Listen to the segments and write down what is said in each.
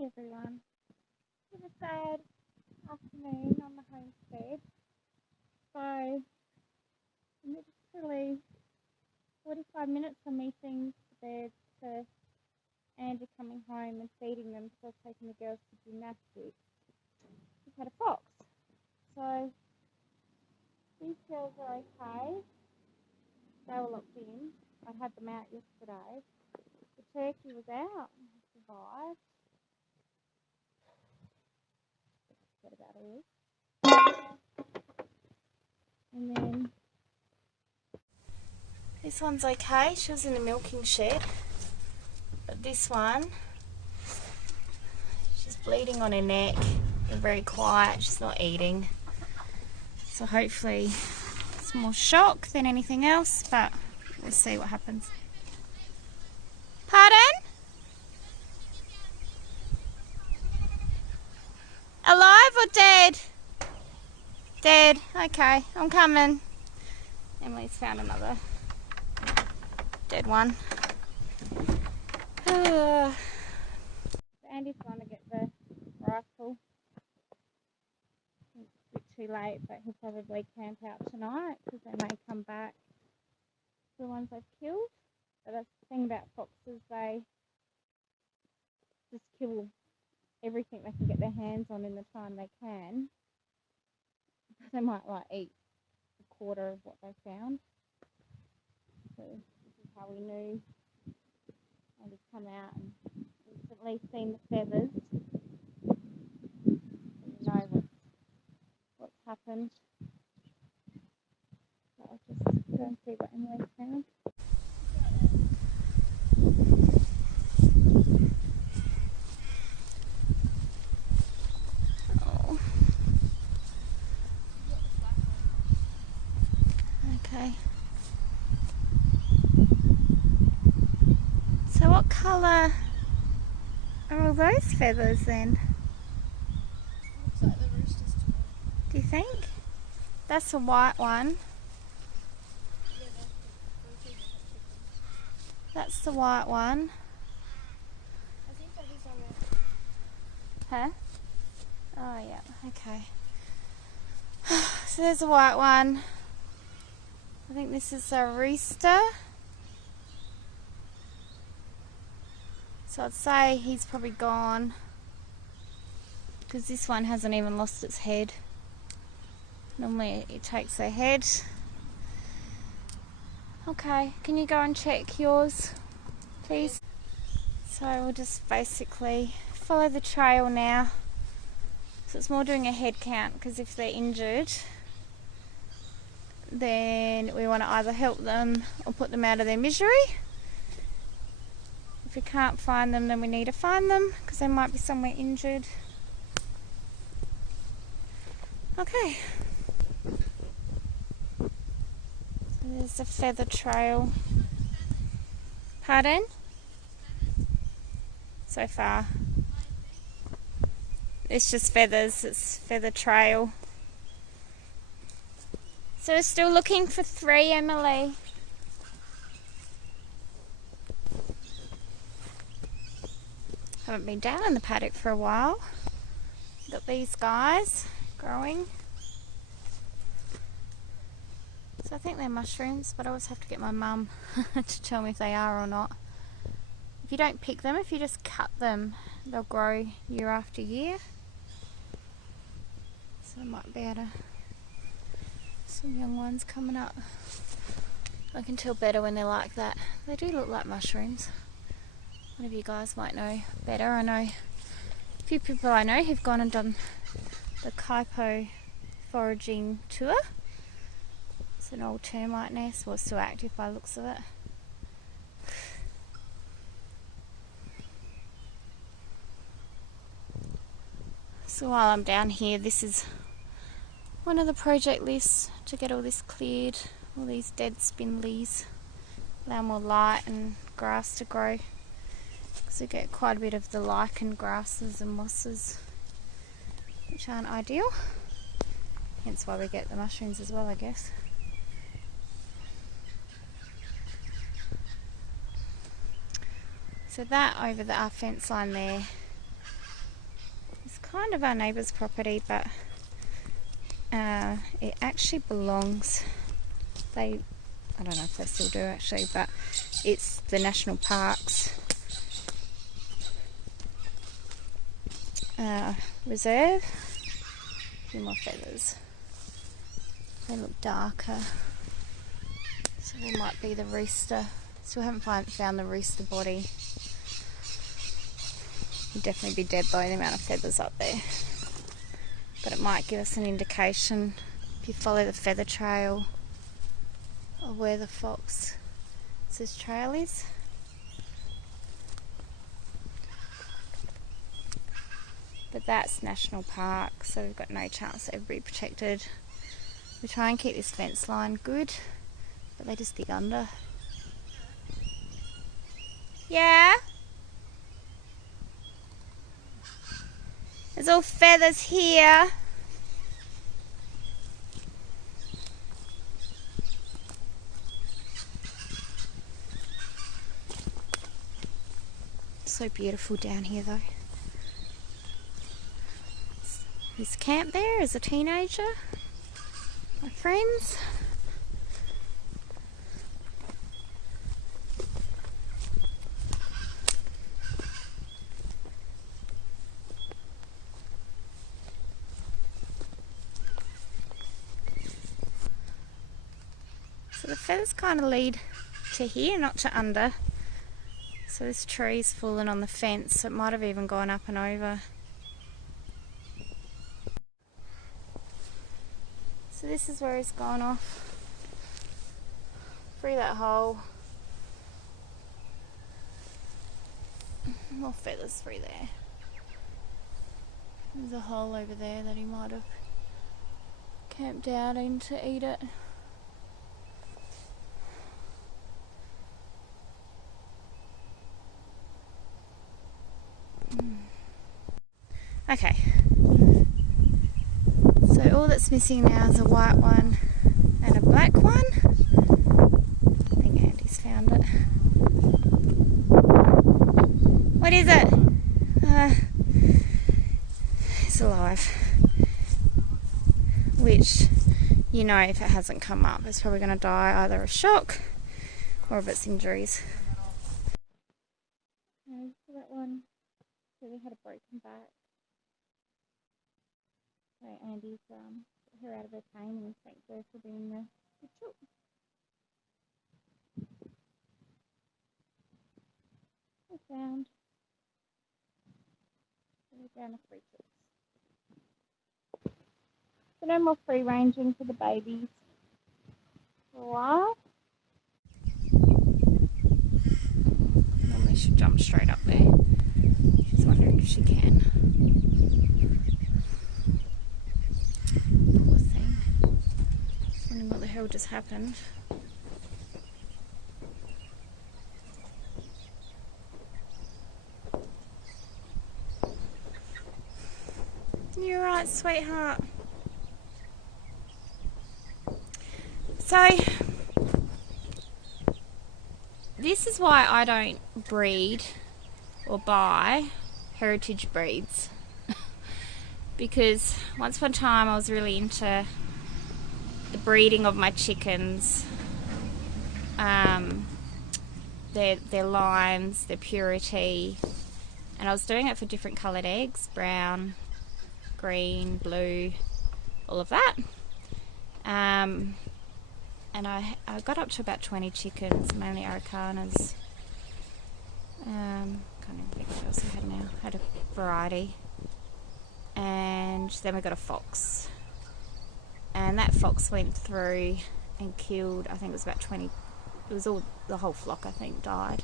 Hey everyone, it's a sad afternoon on the homestead. So, literally 45 minutes from me seeing the birds to Andy coming home and feeding them because I was taking the girls to gymnastics. We've had a fox. So, these girls are okay. They were locked in. I had them out yesterday. The turkey was out and survived. What about all this? And then this one's okay. She was in the milking shed. But this one, she's bleeding on her neck. They're very quiet. She's not eating. So hopefully it's more shock than anything else, but we'll see what happens. Pardon? Alive or dead? Dead. Okay, I'm coming. Emily's found another dead one. Andy's going to get the rifle. It's a bit too late, but he'll probably camp out tonight because they may come back. The ones I've killed. But that's the thing about foxes, they just kill everything they can get their hands on in the time they can. They might eat a quarter of what they found. So this is how we knew. I just come out and instantly seen the feathers. You know what's happened. So I'll just go and see what Emily found. Okay. So what colour are all those feathers then? Looks like the rooster's tail. Do you think? That's a white one. Yeah, That's the white one. I think that is on there. Huh? Oh yeah, okay. So there's a white one. I think this is a rooster. So I'd say he's probably gone because this one hasn't even lost its head. Normally it takes their head. Okay, can you go and check yours, please? So we'll just basically follow the trail now. So it's more doing a head count because if they're injured, then we want to either help them or put them out of their misery. If we can't find them, then we need to find them because they might be somewhere injured. Okay. So there's the feather trail. Pardon? So far. It's just feathers, it's feather trail. So we're still looking for 3, Emily. Haven't been down in the paddock for a while. Got these guys growing. So I think they're mushrooms, but I always have to get my mum to tell me if they are or not. If you don't pick them, if you just cut them, they'll grow year after year. So I might be able to... Some young ones coming up. I can tell better when they're like that. They do look like mushrooms. One of you guys might know better. I know a few people I know who've gone and done the Kaipo foraging tour. It's an old termite nest. Well, it's still active by the looks of it. So while I'm down here, this is one of the project lists to get all this cleared, all these dead spindlies, allow more light and grass to grow, because we get quite a bit of the lichen grasses and mosses, which aren't ideal, hence why we get the mushrooms as well, I guess. So that over our fence line there kind of our neighbour's property, but it actually belongs, I don't know if they still do actually, but it's the National Parks Reserve. A few more feathers. They look darker. So they might be the rooster. Still haven't found the rooster body. He'd definitely be dead by the amount of feathers up there. But it might give us an indication if you follow the feather trail of where the fox's trail is. But that's National Park, so we've got no chance they'll be protected. We try and keep this fence line good, but they just dig under. Yeah? There's all feathers here. So beautiful down here though. Used to camp there as a teenager. My friends. So the feathers kind of lead to here, not to under. So this tree's fallen on the fence, so it might have even gone up and over. So this is where he's gone off, through that hole. More feathers through there. There's a hole over there that he might have camped out in to eat it. Okay. So all that's missing now is a white one and a black one. I think Andy's found it. What is it? It's alive. Which, you know, if it hasn't come up, it's probably going to die either of shock or of its injuries. Okay, so that one really had a broken back. So Andy's got her out of her pain and thanked her for being the chook. I found. So we're down to 3 chooks. So no more free ranging for the babies for a while. Normally she'll jump straight up there. She's wondering if she can. Poor thing. Wondering what the hell just happened. You're right, sweetheart. So, this is why I don't breed or buy heritage breeds. Because once upon a time I was really into the breeding of my chickens, their lines, their purity, and I was doing it for different coloured eggs, brown, green, blue, all of that. And I got up to about 20 chickens, mainly Araucanas. Can't even think what else I had now. I had a variety. And then we got a fox. And that fox went through and killed, I think it was about 20, it was all, the whole flock I think died.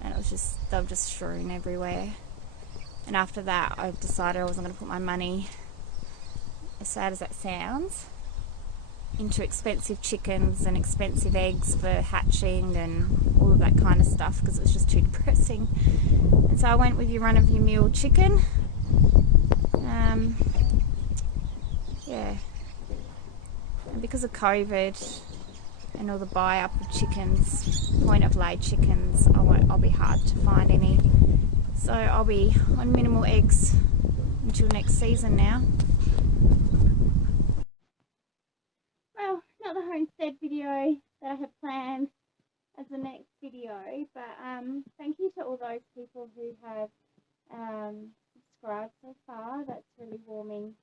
And it was just, they were just strewn everywhere. And after that I decided I wasn't going to put my money, as sad as that sounds, into expensive chickens and expensive eggs for hatching and all of that kind of stuff, because it was just too depressing. And so I went with your run-of-your-mill chicken. Yeah. And because of COVID and all the buy-up of chickens, point-of-laid chickens, I'll be hard to find any. So I'll be on minimal eggs until next season now. Well, not the homestead video that I have planned as the next video, but thank you to all those people who have subscribed so far. That's really warming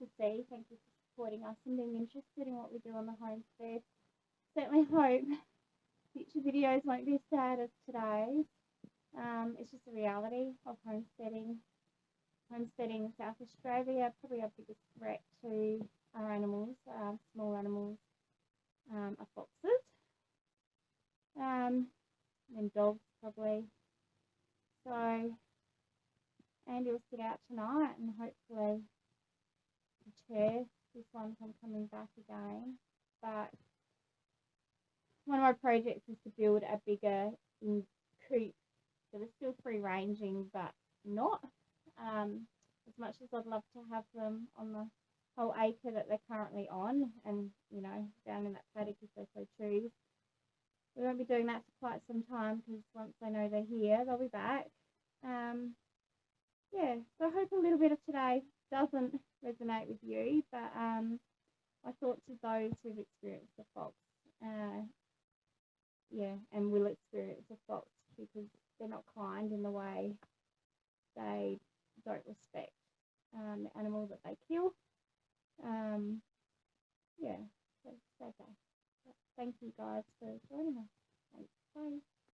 to see. Thank you for supporting us and being interested in what we do on the homestead. Certainly hope future videos won't be as sad as today's. It's just the reality of homesteading. Homesteading in South Australia, probably our biggest threat to our animals, small animals, are foxes. And dogs probably. So Andy will sit out tonight and hopefully deter this one from coming back again. But one of my projects is to build a bigger coop that is still free ranging but not. As much as I'd love to have them on the whole acre that they're currently on, and down in that paddock if they so choose. We won't be doing that for quite some time because once they know they're here, they'll be back. Yeah, so I hope a little bit of today doesn't resonate with you, but my thoughts of those who've experienced the fox, and will experience the fox because they're not kind in the way they don't respect the animal that they kill. So stay safe. Thank you guys for joining us. Thanks. Bye.